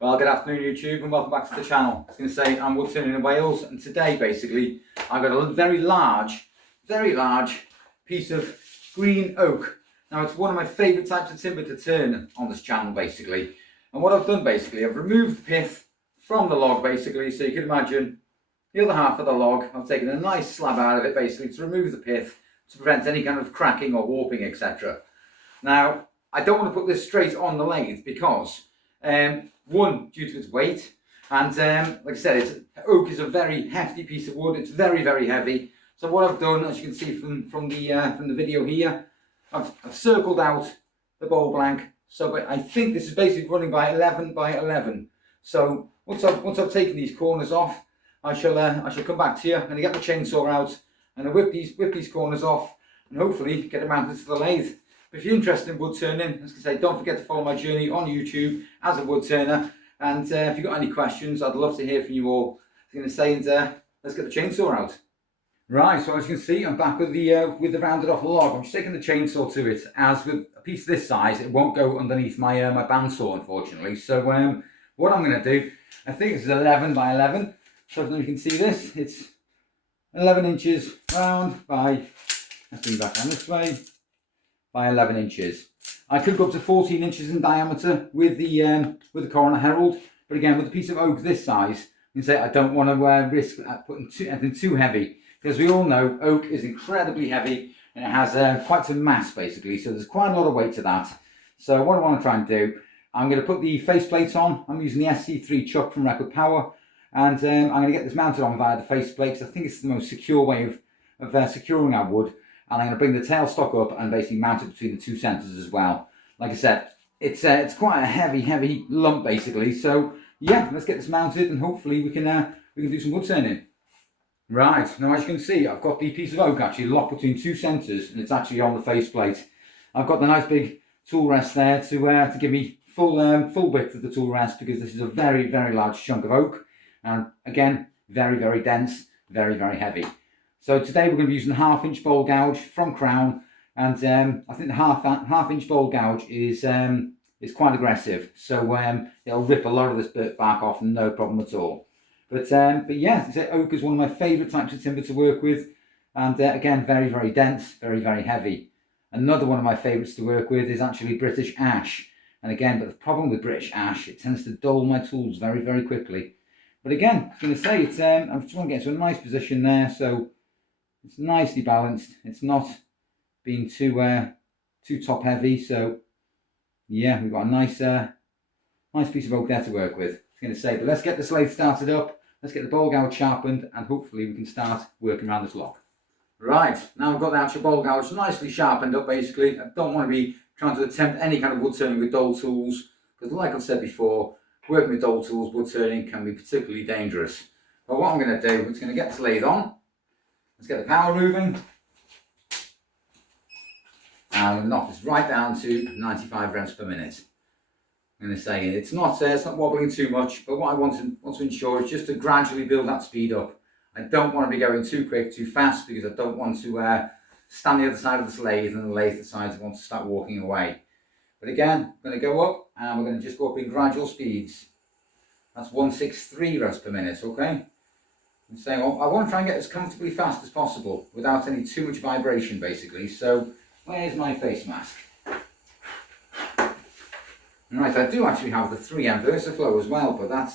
Well, good afternoon YouTube and welcome back to the channel. I was going to say I'm woodturning in Wales, and today basically I've got a very large piece of green oak. Now it's one of my favourite types of timber to turn on this channel basically. And what I've done basically, I've removed the pith from the log basically, so you can imagine the other half of the log, I've taken a nice slab out of it basically to remove the pith to prevent any kind of cracking or warping, etc. Now I don't want to put this straight on the lathe because one, due to its weight, and like I said, oak is a very hefty piece of wood. It's very, very heavy. So what I've done, as you can see from the video here, I've circled out the bowl blank. So I think this is basically running by 11 by 11. So once I've taken these corners off, I shall come back to you and get the chainsaw out and I whip these corners off and hopefully get it mounted to the lathe. If you're interested in wood turning, as I say, don't forget to follow my journey on YouTube as a wood turner. And if you've got any questions, I'd love to hear from you all. I was going to say, let's get the chainsaw out. Right, so as you can see, I'm back with the rounded off log. I'm just taking the chainsaw to it. As with a piece this size, it won't go underneath my my bandsaw, unfortunately. So what I'm going to do, I think this is 11 by 11. So if you can see this, it's 11 inches round by, let's bring it back down this way, by 11 inches. I could go up to 14 inches in diameter with the Coroner Herald, but again, with a piece of oak this size, you can say I don't want to risk putting anything too heavy, because we all know oak is incredibly heavy and it has quite some mass basically, so there's quite a lot of weight to that. So what I want to try and do, I'm going to put the faceplate on. I'm using the SC3 chuck from Record Power, and I'm going to get this mounted on via the faceplate because I think it's the most secure way of securing our wood. And I'm going to bring the tailstock up and basically mount it between the two centres as well. Like I said, it's quite a heavy lump basically. So yeah, let's get this mounted and hopefully we can do some wood turning. Right, now as you can see, I've got the piece of oak actually locked between two centres and it's actually on the faceplate. I've got the nice big tool rest there to give me full width of the tool rest, because this is a very large chunk of oak, and again very dense, very heavy. So today we're going to be using 1/2 inch bowl gouge from Crown, and I think the half inch bowl gouge is quite aggressive, so it'll rip a lot of this bark off, no problem at all. But yeah, oak is one of my favourite types of timber to work with, and again very dense, very heavy. Another one of my favourites to work with is actually British ash, and again, but the problem with British ash, it tends to dull my tools very quickly. But again, I was going to say, it's I just want to get to a nice position there, so it's nicely balanced. It's not being too top heavy. So yeah, we've got a nice piece of oak there to work with. I was going to say, but let's get the lathe started up. Let's get the bowl gouge sharpened, and hopefully we can start working around this log. Right, now I've got the actual bowl gouge nicely sharpened up. Basically, I don't want to be trying to attempt any kind of wood turning with dull tools, because like I've said before, working with dull tools, wood turning can be particularly dangerous. But what I'm going to do, I'm just going to get this lathe on. Let's get the power moving, and I'm going to knock this right down to 95 revs per minute. I'm going to say it's not wobbling too much, but what I want to ensure is just to gradually build that speed up. I don't want to be going too quick, too fast, because I don't want to stand the other side of this lathe and the lathe decides I want to start walking away. But again, I'm going to go up, and we're going to just go up in gradual speeds. That's 163 revs per minute, okay? And saying, well, I want to try and get as comfortably fast as possible without any too much vibration basically. So where's my face mask? Right, I do actually have the 3M VersaFlow as well, but that's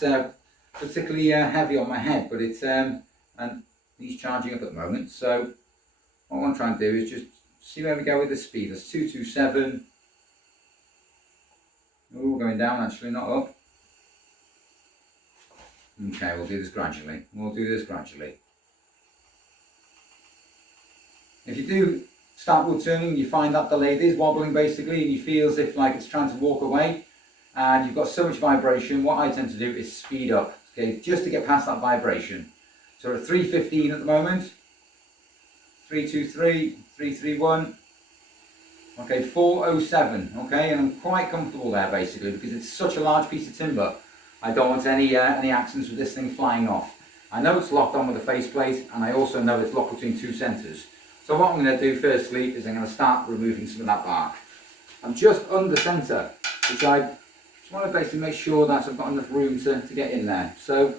particularly heavy on my head, but it's and he's charging up at the moment. So what I want to try and do is just see where we go with the speed. That's 227. Oh, going down actually, not up. Okay, we'll do this gradually. If you do start wood turning, you find that the lathe is wobbling basically, and you feel as if like it's trying to walk away, and you've got so much vibration, what I tend to do is speed up, okay, just to get past that vibration. So we're at 315 at the moment, 323, 331, okay, 407, okay, and I'm quite comfortable there basically, because it's such a large piece of timber. I don't want any accidents with this thing flying off. I know it's locked on with a faceplate, and I also know it's locked between two centres. So what I'm going to do firstly is I'm going to start removing some of that bark. I'm just under centre, which I just want to basically make sure that I've got enough room to get in there. So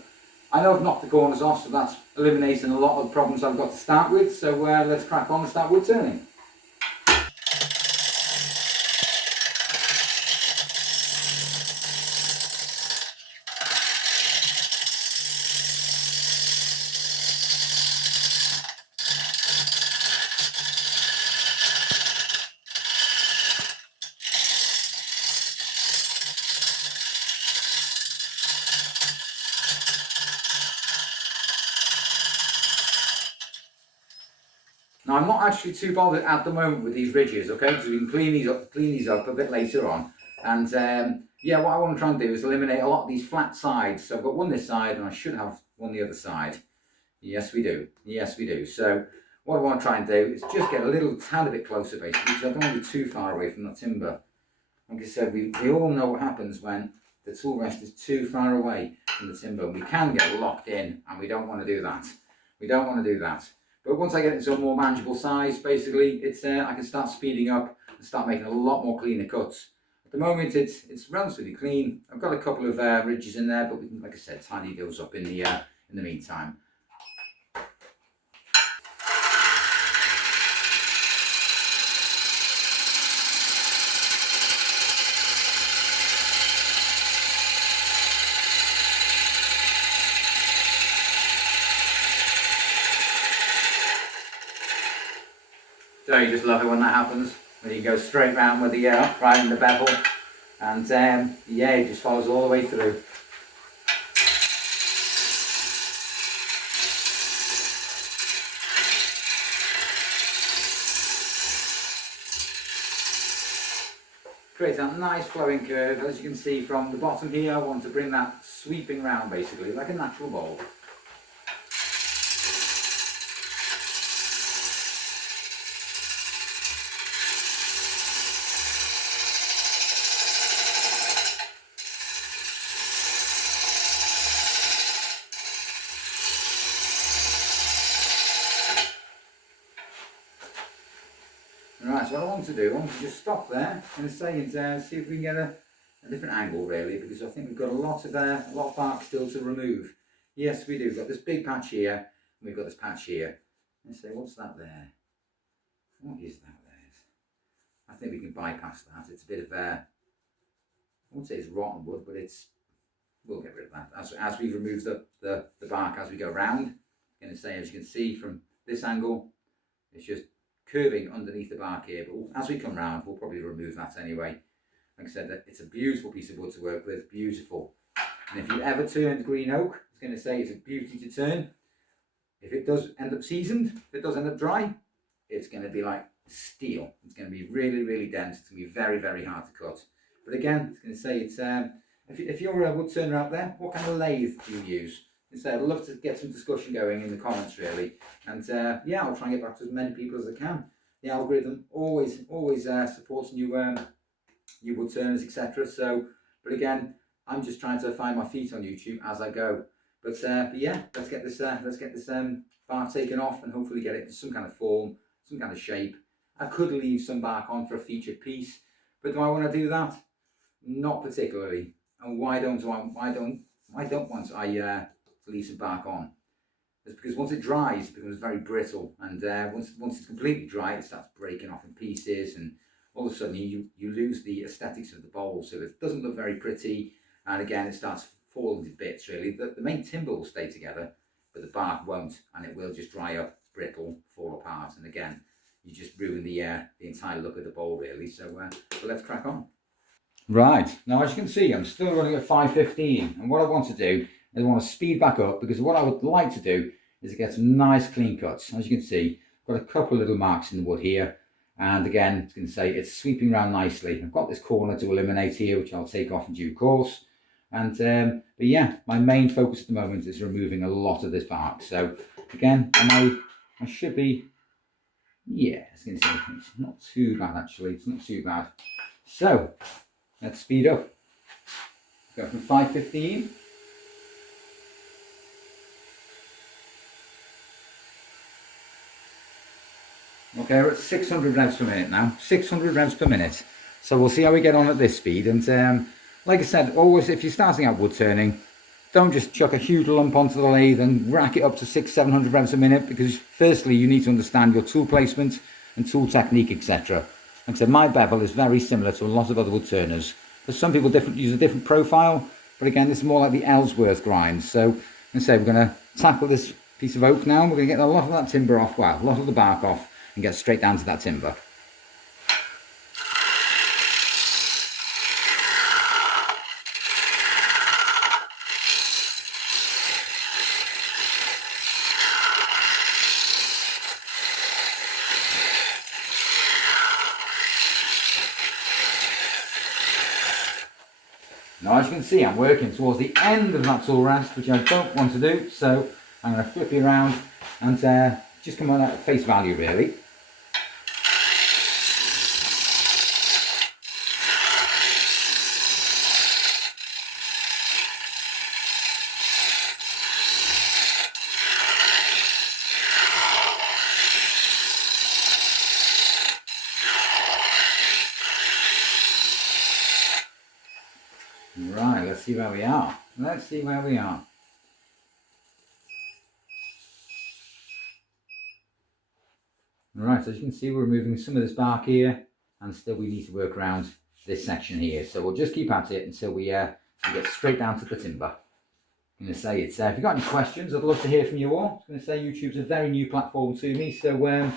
I know I've knocked the corners off, so that's eliminating a lot of the problems I've got to start with. So let's crack on and start wood turning. Now I'm not actually too bothered at the moment with these ridges, okay, because we can clean these up a bit later on. And yeah, what I want to try and do is eliminate a lot of these flat sides. So I've got one this side and I should have one the other side. Yes we do, yes we do. So what I want to try and do is just get a little tad bit closer basically, because I don't want to be too far away from that timber. Like I said, we all know what happens when the tool rest is too far away from the timber. We can get locked in and we don't want to do that. We don't want to do that. But once I get it to a more manageable size, basically, it's I can start speeding up and start making a lot more cleaner cuts. At the moment, it's relatively clean. I've got a couple of ridges in there, but we can, like I said, tidy those up in the meantime. So you just love it when that happens, when you go straight round with the right in the bevel, and yeah, it just follows all the way through. Creates that nice flowing curve. As you can see from the bottom here, I want to bring that sweeping round basically, like a natural bowl. Right, so what I want to do, I want to just stop there and say and see if we can get a different angle really, because I think we've got a lot of bark still to remove. Yes, we do. We've got this big patch here, and we've got this patch here. Let's say, what's that there? What is that there? I think we can bypass that. It's a bit of I won't say it's rotten wood, but we'll get rid of that as we remove the bark as we go round. I'm going to say, as you can see from this angle, it's just curving underneath the bark here, but as we come round we'll probably remove that anyway. Like I said, it's a beautiful piece of wood to work with, beautiful. And if you ever turned green oak, I was going to say it's a beauty to turn. If it does end up seasoned, if it does end up dry, it's going to be like steel. It's going to be really, really dense. It's going to be very, very hard to cut. But again, I was going to say, it's if you're a wood turner out there, what kind of lathe do you use? I'd love to get some discussion going in the comments really, and yeah, I'll try and get back to as many people as I can. The algorithm always supports new wood turners, etc. So, but again, I'm just trying to find my feet on YouTube as I go. But yeah, let's get this bark taken off and hopefully get it into some kind of form, some kind of shape. I could leave some bark on for a featured piece, but do I want to do that? Not particularly. And why don't I leave some bark on? It's because once it dries, it becomes very brittle, and once it's completely dry, it starts breaking off in pieces, and all of a sudden you lose the aesthetics of the bowl. So it doesn't look very pretty, and again it starts falling to bits really. The main timber will stay together, but the bark won't, and it will just dry up, brittle, fall apart, and again you just ruin the entire look of the bowl really. So let's crack on. Right, now as you can see, I'm still running at 5:15, and what I want to do is I want to speed back up, because what I would like to do is to get some nice clean cuts. As you can see, I've got a couple of little marks in the wood here, and again, it's going to say it's sweeping around nicely. I've got this corner to eliminate here, which I'll take off in due course. And but yeah, my main focus at the moment is removing a lot of this bark. So again, I should be, yeah, it's going to say it's not too bad actually. It's not too bad. So let's speed up. Go from 5:15. Okay, we're at 600 revs per minute now. 600 revs per minute. So we'll see how we get on at this speed, and like I said, always if you're starting out wood turning, don't just chuck a huge lump onto the lathe and rack it up to 600-700 revs a minute, because firstly you need to understand your tool placement and tool technique, etc. Like I said, my bevel is very similar to a lot of other wood turners. But some people use a different profile, but again, this is more like the Ellsworth grind. So, like I say, we're going to tackle this piece of oak now. We're going to get a lot of that timber off, well, a lot of the bark off, and get straight down to that timber. Now, as you can see, I'm working towards the end of that tool rest, which I don't want to do, so I'm going to flip it around and just come on at face value, really. Right, let's see where we are. Let's see where we are. Right, so as you can see, we're removing some of this bark here, and still we need to work around this section here. So we'll just keep at it until we get straight down to the timber. I'm going to say it's, if you've got any questions, I'd love to hear from you all. I'm going to say YouTube's a very new platform to me, so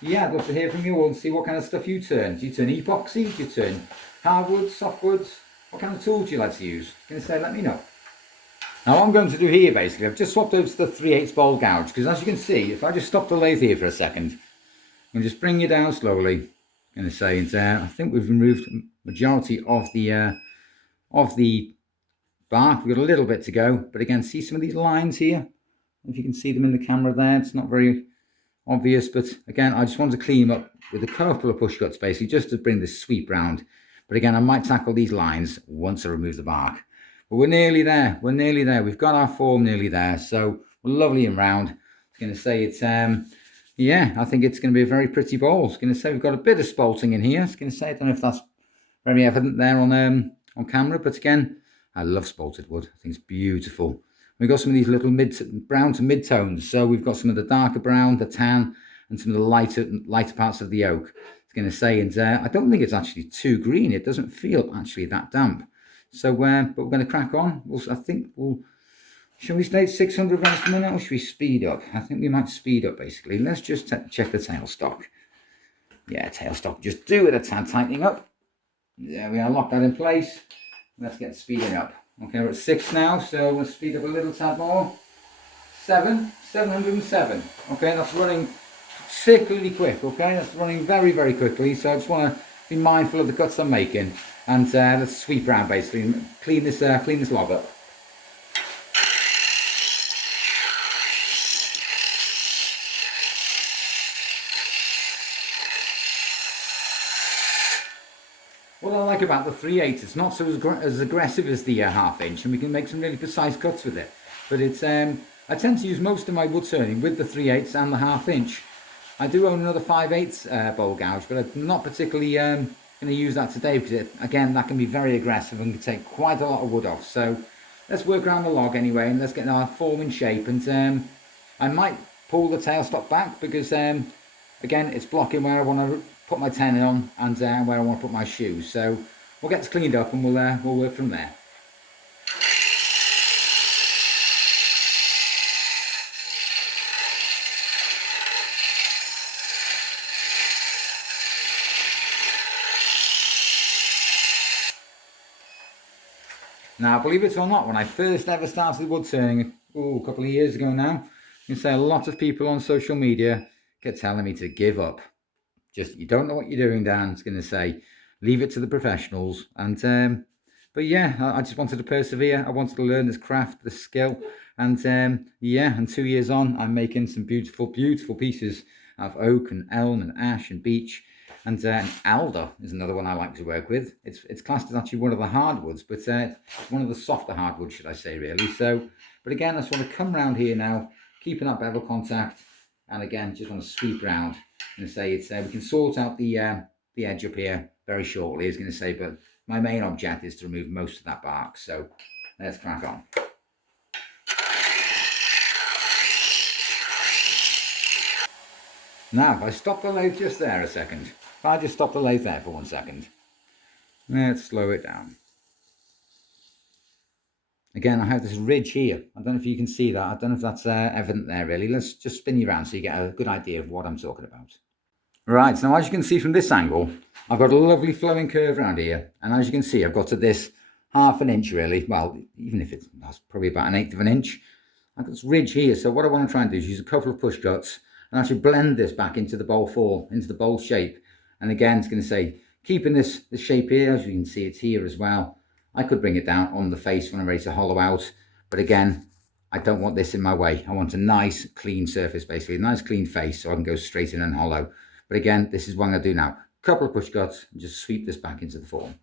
yeah, I'd love to hear from you all and see what kind of stuff you turn. Do you turn epoxy? Do you turn hardwoods, softwoods? What kind of tools do you like to use? I'm going to say, let me know. Now what I'm going to do here, basically, I've just swapped over to the 3/8 bowl gouge, because as you can see, if I just stop the lathe here for a second, I'm going to just bring you down slowly. I'm going to say, I think we've removed the majority of the bark. We've got a little bit to go, but again, see some of these lines here? If you can see them in the camera there, it's not very obvious, but again, I just wanted to clean them up with a couple of push cuts, basically, just to bring this sweep round. But again, I might tackle these lines once I remove the bark. But we're nearly there. We're nearly there. We've got our form nearly there. So we're lovely and round. I was going to say it's, yeah, I think it's going to be a very pretty bowl. I was going to say we've got a bit of spalting in here. I was going to say, I don't know if that's very evident there on camera, but again, I love spalted wood. I think it's beautiful. We've got some of these little brown to mid-tones. So we've got some of the darker brown, the tan, and some of the lighter parts of the oak. I was going to say, and I don't think it's actually too green. It doesn't feel actually that damp. So, but we're going to crack on. I think shall we stay at 600 revs per minute, or should we speed up? I think we might speed up, basically. Let's just check the tailstock. Yeah, tailstock, just do it a tad tightening up. There we are, lock that in place. Let's get speeding up. Okay, we're at 6 now, so we'll speed up a little tad more. 707. Okay, that's running particularly quick. Okay, that's running very, very quickly. So I just want to be mindful of the cuts I'm making, and let's sweep around basically and clean this log up. What I like about the 3/8, it's not so as aggressive as the 1/2 inch, and we can make some really precise cuts with it. But it's I tend to use most of my wood turning with the 3/8 and the 1/2 inch. I do own another 5/8 bowl gouge, but I'm not particularly going to use that today, because again, that can be very aggressive and can take quite a lot of wood off. So let's work around the log anyway, and let's get our form in shape. And I might pull the tailstock back, because again, it's blocking where I want to put my tenon on, and where I want to put my shoes. So we'll get this cleaned up, and we'll work from there. Now, believe it or not, when I first ever started wood turning, a couple of years ago now, you can say a lot of people on social media kept telling me to give up. Just, you don't know what you're doing, Dan. It's going to say, leave it to the professionals. And but yeah, I just wanted to persevere. I wanted to learn this craft, this skill. And yeah, and 2 years on, I'm making some beautiful, beautiful pieces of oak and elm and ash and beech. And alder is another one I like to work with. It's classed as actually one of the hardwoods, but one of the softer hardwoods, should I say, really. So, but again, I just want to come round here now, keeping that bevel contact, and again, just want to sweep round and say it's we can sort out the edge up here very shortly. I was going to say, but my main object is to remove most of that bark. So let's crack on. Now, if I stop the lathe just there a second, if I just stop the lathe there for 1 second, let's slow it down. Again, I have this ridge here. I don't know if you can see that. I don't know if that's evident there really. Let's just spin you around so you get a good idea of what I'm talking about. Right, so now as you can see from this angle, I've got a lovely flowing curve around here. And as you can see, I've got to this 1/2 inch really. Well, even if that's probably about 1/8 of an inch. I've got this ridge here. So what I want to try and do is use a couple of push cuts and actually blend this back into the bowl form, into the bowl shape. And again, it's going to say, keeping this shape here, as you can see, it's here as well. I could bring it down on the face when I'm ready to hollow out. But again, I don't want this in my way. I want a nice clean surface, basically, a nice clean face so I can go straight in and hollow. But again, this is what I'm going to do now. Couple of push cuts and just sweep this back into the form.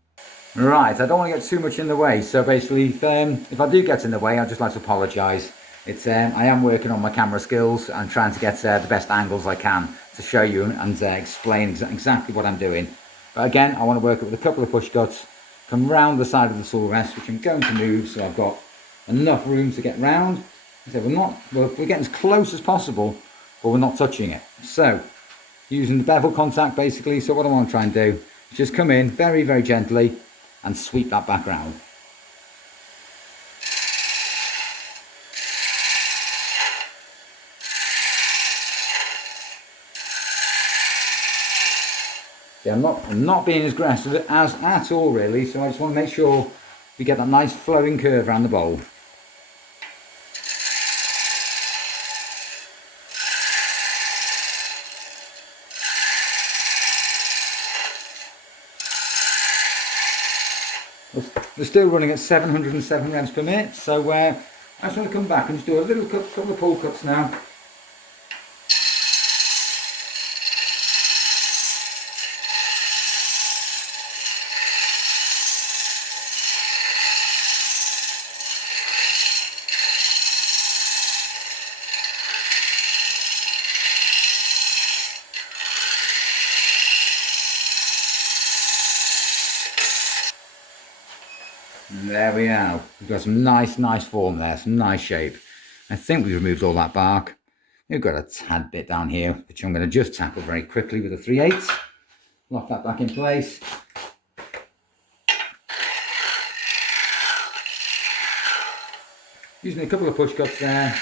Right, I don't want to get too much in the way. So basically, if I do get in the way, I'd just like to apologise. I am working on my camera skills and trying to get the best angles I can to show you and explain exactly what I'm doing. But again, I want to work it with a couple of push cuts, come round the side of the tool rest, which I'm going to move so I've got enough room to get round. So we're getting as close as possible, but we're not touching it. So using the bevel contact basically. So what I want to try and do is just come in very, very gently and sweep that back round. Yeah, I'm not being as aggressive as at all really, so I just want to make sure we get that nice flowing curve around the bowl. We're still running at 707 revs per minute, so I just want to come back and just do a little couple of pull cuts now. And there we are. We've got some nice form there, some nice shape. I think we've removed all that bark. We've got a tad bit down here, which I'm going to just tackle very quickly with a 3/8. Lock that back in place. Using a couple of push cuts there.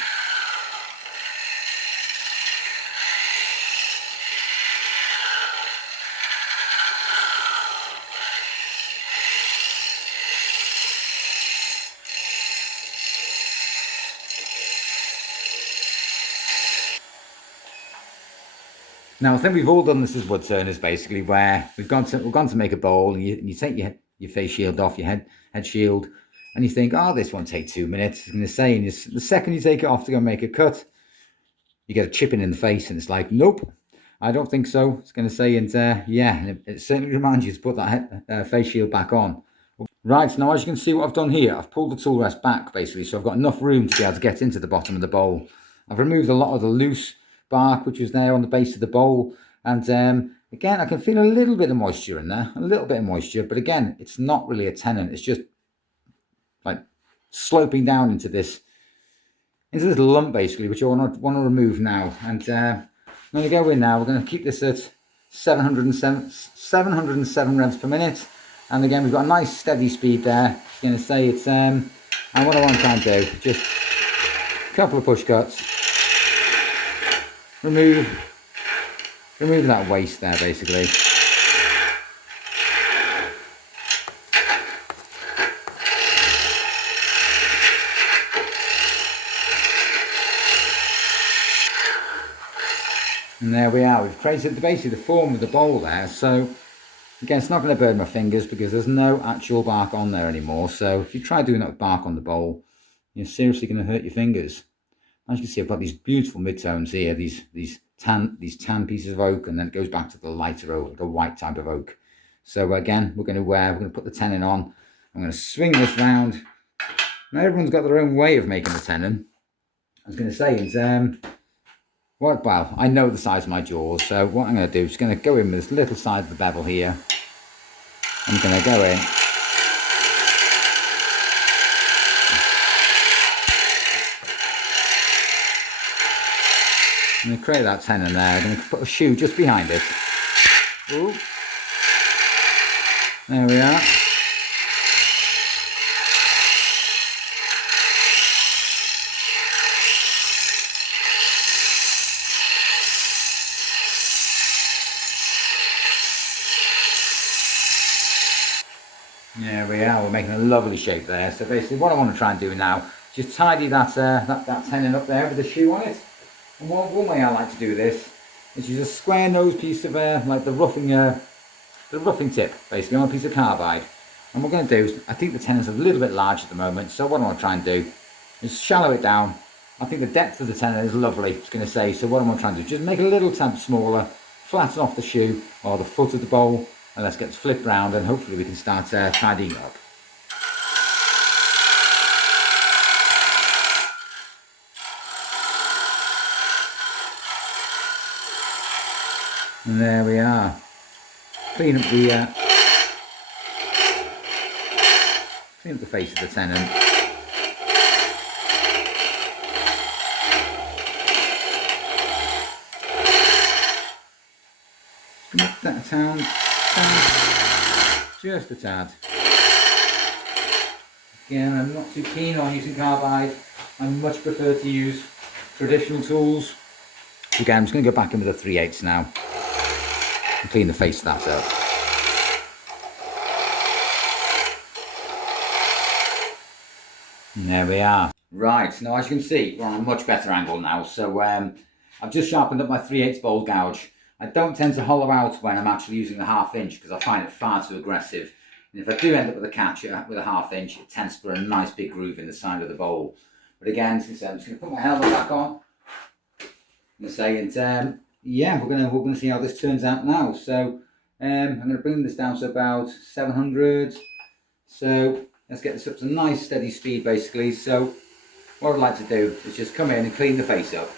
Now I think we've all done this as wood turners basically, where we've gone to make a bowl and you take your face shield off, your head shield, and you think, oh, this won't take 2 minutes. It's going to say, and the second you take it off to go make a cut, you get a chipping in the face, and it's like, nope, I don't think so. It's going to say, and yeah, and it certainly reminds you to put that face shield back on. Right, so now as you can see what I've done here, I've pulled the tool rest back basically, so I've got enough room to be able to get into the bottom of the bowl. I've removed a lot of the loose bark which was there on the base of the bowl, and again I can feel a little bit of moisture in there, a little bit of moisture, but again it's not really a tenon, it's just like sloping down into this lump basically, which I want to remove now. And I'm going to go in now. We're going to keep this at 707 revs per minute, and again we've got a nice steady speed there. I'm going to say it's and what I want to try and do, just a couple of push cuts, remove that waste there basically. And there we are, we've created basically the form of the bowl there. So again, it's not going to burn my fingers because there's no actual bark on there anymore. So if you try doing that with bark on the bowl, you're seriously going to hurt your fingers. As you can see, I've got these beautiful midtones here, these tan pieces of oak, and then it goes back to the lighter oak, the white type of oak. So again, we're going to put the tenon on. I'm going to swing this round. Now everyone's got their own way of making the tenon. I was going to say, it's well, I know the size of my jaws, so what I'm going to do is going to go in with this little side of the bevel here. I'm going to go in I'm going to create that tenon there. I'm going to put a shoe just behind it. Ooh. There we are. There we are, we're making a lovely shape there. So basically what I want to try and do now is just tidy that tenon up there with the shoe on it. And one way I like to do this is use a square nose piece of like the roughing tip, basically on a piece of carbide. And what we're going to do is, I think the tenon's a little bit large at the moment, so what I want to try and do is shallow it down. I think the depth of the tenon is lovely, it's going to say, so what I want to try and do is just make it a little tad smaller, flatten off the shoe or the foot of the bowl, and let's get it flipped round and hopefully we can start tidying up. And there we are. Clean up the face of the tenon. Make that sound just a tad. Again, I'm not too keen on using carbide. I much prefer to use traditional tools. Again, I'm just going to go back in with a 3/8 now and clean the face of that up. And there we are. Right, now as you can see, we're on a much better angle now. So I've just sharpened up my 3/8 bowl gouge. I don't tend to hollow out when I'm actually using the 1/2 inch because I find it far too aggressive. And if I do end up with a catch with a 1/2 inch, it tends to put a nice big groove in the side of the bowl. But again, since I'm just going to put my helmet back on, and yeah, we're going to see how this turns out now. So I'm going to bring this down to about 700. So let's get this up to a nice steady speed basically. So what I'd like to do is just come in and clean the face up.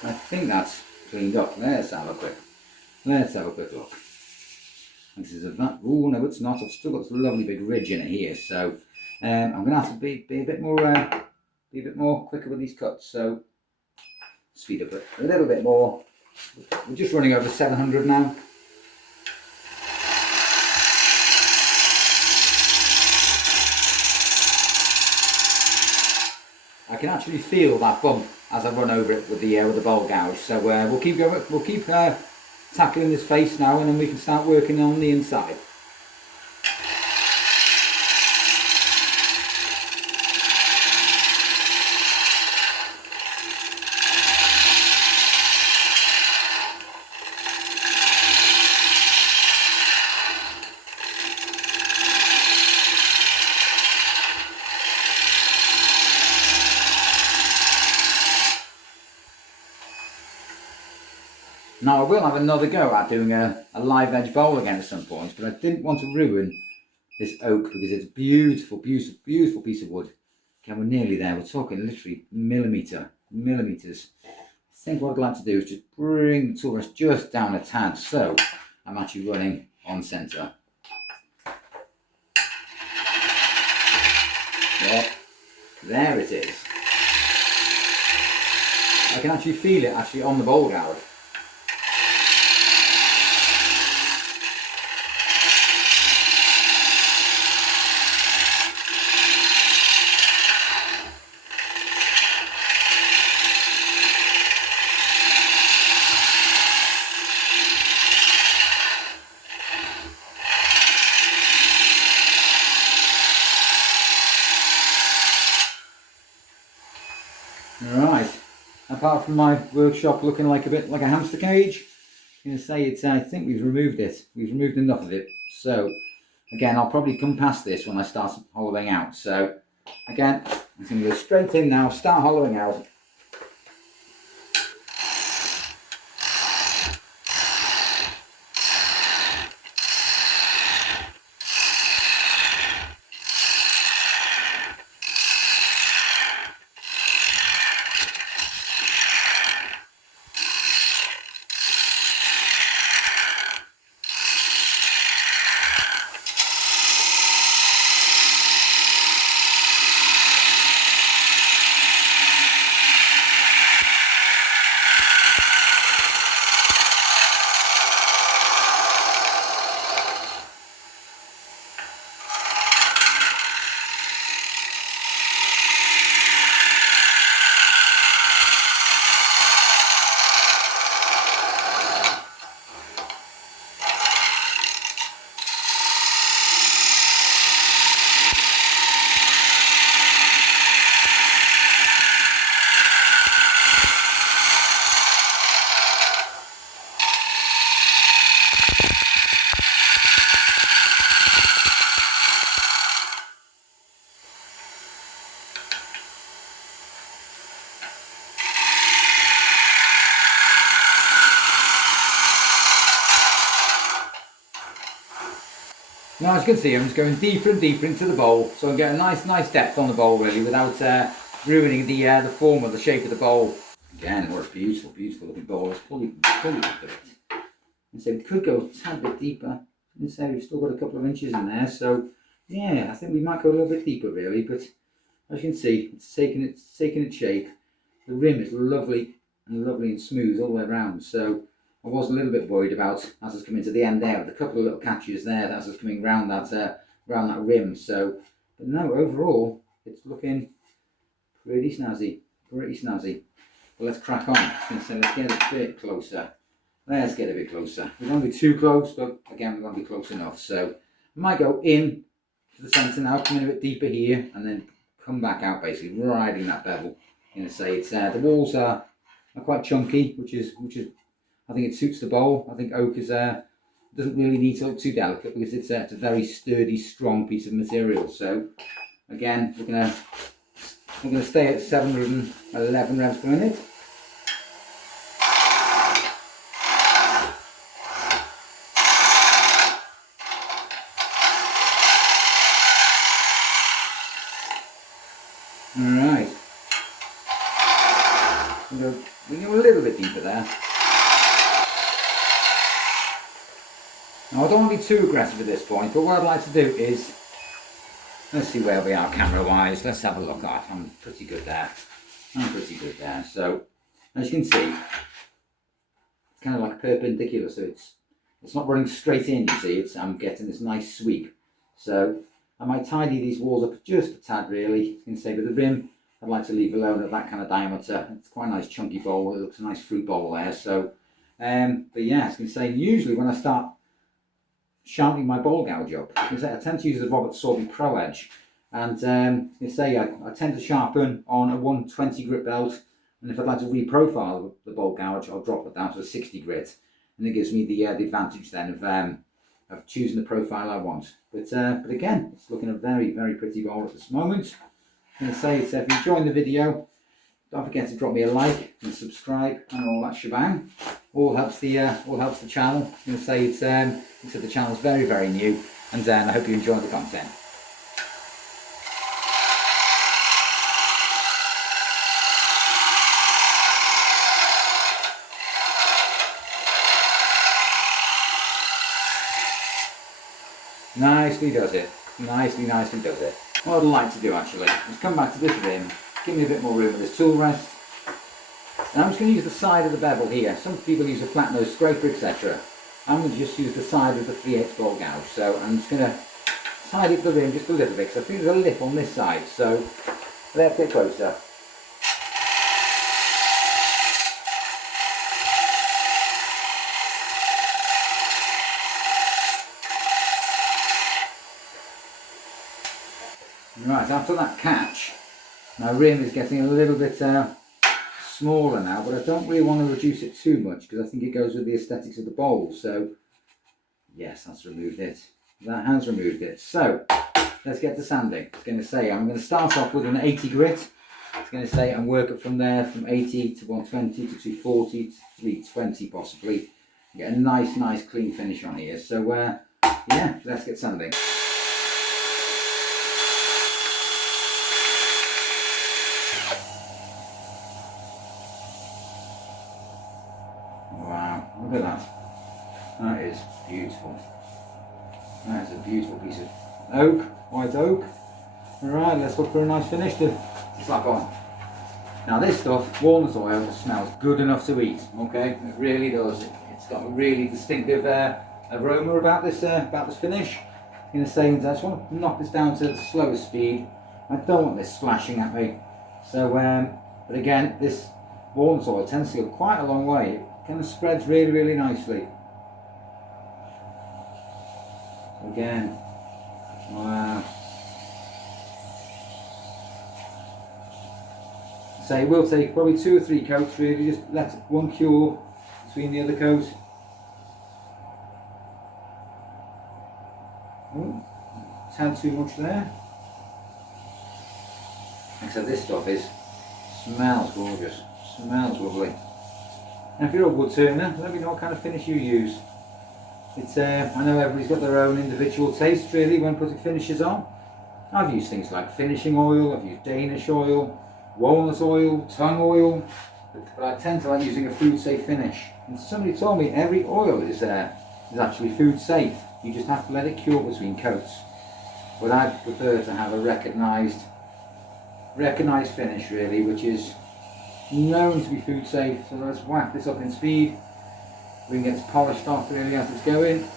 I think that's cleaned up. Let's have a quick look. This is oh no, it's not. I've still got this lovely big ridge in it here, so I'm going to have to be a bit more quicker with these cuts. So speed up a little bit more. We're just running over 700 now. I can actually feel that bump as I run over it with the bowl gouge. So we'll keep going. We'll keep tackling this face now, and then we can start working on the inside. Now I will have another go at doing a live edge bowl again at some point, but I didn't want to ruin this oak because it's a beautiful, beautiful, beautiful piece of wood. Okay, we're nearly there. We're talking literally millimeters. I think what I'd like to do is just bring the tool just down a tad, so I'm actually running on centre. Yep, there it is. I can actually feel it actually on the bowl gouge. Right, apart from my workshop looking like a bit like a hamster cage, I'm going to say it's, I think we've removed it. We've removed enough of it. So again, I'll probably come past this when I start hollowing out. So again, I'm going to go straight in now, start hollowing out. Now as you can see, I'm just going deeper and deeper into the bowl, so I get a nice depth on the bowl really, without ruining the form or the shape of the bowl. Again, what a beautiful looking bowl. Let's pull it up a bit. And so we could go a tad bit deeper. And say we've still got a couple of inches in there, so yeah, I think we might go a little bit deeper really. But as you can see, it's taking its shape. The rim is lovely and smooth all the way around. So I was a little bit worried about, as it's coming to the end there, with a couple of little catches there as it's coming round that rim. So, but no, overall it's looking pretty snazzy. Well, let's crack on. So let's get a bit closer. Let's get a bit closer. We don't want to be too close, but again, we're going to be close enough. So I might go in to the centre now, come in a bit deeper here, and then come back out, basically riding that bevel. I'm going to say it's the walls are quite chunky, which is I think it suits the bowl. I think oak is doesn't really need to look too delicate because it's a very sturdy, strong piece of material. So again, we're going to stay at 711 revs per minute. Alright, we go a little bit deeper there. Now I don't want to be too aggressive at this point, but what I'd like to do is, let's see where we are camera wise, let's have a look. I'm pretty good there, so as you can see, it's kind of like perpendicular, so it's not running straight in, you see, I'm getting this nice sweep. So I might tidy these walls up just a tad really, you can see, but the rim I'd like to leave alone at that kind of diameter. It's quite a nice chunky bowl, it looks a nice fruit bowl there. So, but yeah, as you can say, usually when I start sharpening my bowl gouge up, I tend to use the Robert Sorby Pro Edge, and you say I tend to sharpen on a 120 grit belt, and if I'd like to reprofile the bowl gouge, I'll drop it down to a 60 grit, and it gives me the advantage then of choosing the profile I want. But again, it's looking a very pretty bowl at this moment. I'm going to say it's, if you enjoyed the video, don't forget to drop me a like and subscribe and all that shebang. All helps the channel. I'm going to say it's the channel's very new, and I hope you enjoy the content. Nicely does it. Nicely does it. What I'd like to do actually is come back to this rim, give me a bit more room with this tool rest. And I'm just going to use the side of the bevel here. Some people use a flat nose scraper, etc. I'm going to just use the side of the 3/8 bowl gouge. So I'm just going to tidy up the rim just a little bit, because I think there's a lip on this side. So let's get closer. Right, after that catch, my rim is getting a little bit smaller now, but I don't really want to reduce it too much because I think it goes with the aesthetics of the bowl. So yes, that's removed it. That has removed it. So let's get to sanding. It's going to say I'm going to start off with an 80 grit. It's going to say and work it from there, from 80 to 120 to 240 to 320 possibly. Get a nice clean finish on here. So yeah, let's get sanding. Wow, look at that. That is beautiful. That is a beautiful piece of oak, white oak. Alright, let's look for a nice finish to slap on. Now this stuff, walnut oil, smells good enough to eat, okay? It really does. It's got a really distinctive aroma about this finish. In the same, I just want to knock this down to the slowest speed. I don't want this splashing at me. So, but again, this walnut oil tends to go quite a long way. It kind of spreads really nicely. Again, wow. So it will take probably 2 or 3 coats really, just let one cure between the other coat. Oh, tad too much there. Except this stuff smells gorgeous, smells lovely. And if you're a wood turner, let me know what kind of finish you use. It's I know everybody's got their own individual taste really when putting finishes on. I've used things like finishing oil, I've used Danish oil, walnut oil, tongue oil, but I tend to like using a food safe finish. And somebody told me every oil is actually food safe. You just have to let it cure between coats. But I prefer to have a recognised finish really, which is known to be food safe. So let's whack this up in speed. We can get this polished off really as it's going.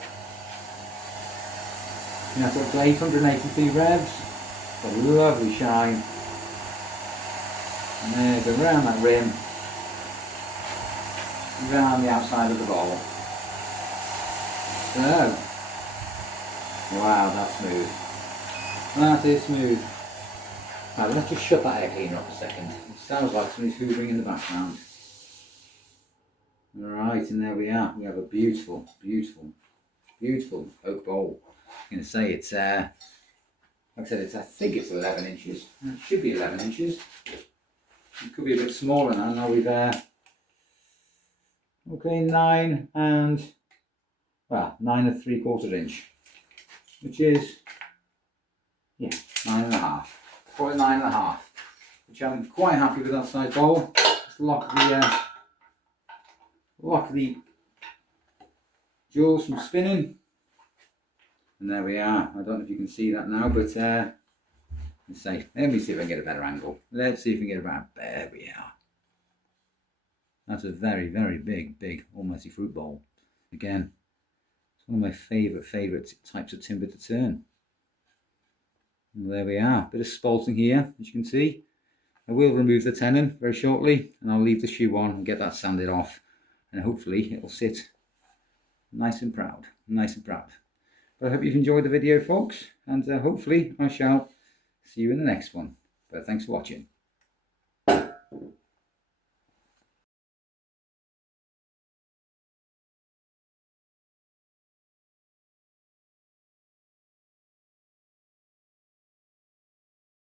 And that's up to 883 revs. A lovely shine. And there, go around that rim, around the outside of the bowl. So, wow, that's smooth. That is smooth. Now let's just shut that air cleaner up a second. It sounds like somebody's hoovering in the background. Alright, and there we are. We have a beautiful, beautiful, beautiful oak bowl. I'm going to say it's, like I said, I think it's 11 inches. It should be 11 inches. It could be a bit smaller now. Now we've, okay, 9 and, well, 9 3/4 inch. Which is, yeah, 9.5. Call it 9.5. Which I'm quite happy with that size bowl. Just lock the jaws from spinning. And there we are. I don't know if you can see that now, but let's say, let me see if I can get a better angle. Let's see if we can get a better, there we are. That's a very, very big almighty fruit bowl. Again, it's one of my favourite types of timber to turn. And there we are. Bit of spalting here, as you can see. I will remove the tenon very shortly, and I'll leave the shoe on and get that sanded off. And hopefully it'll sit nice and proud, nice and proud. But I hope you've enjoyed the video, folks, and hopefully I shall see you in the next one. But thanks for watching.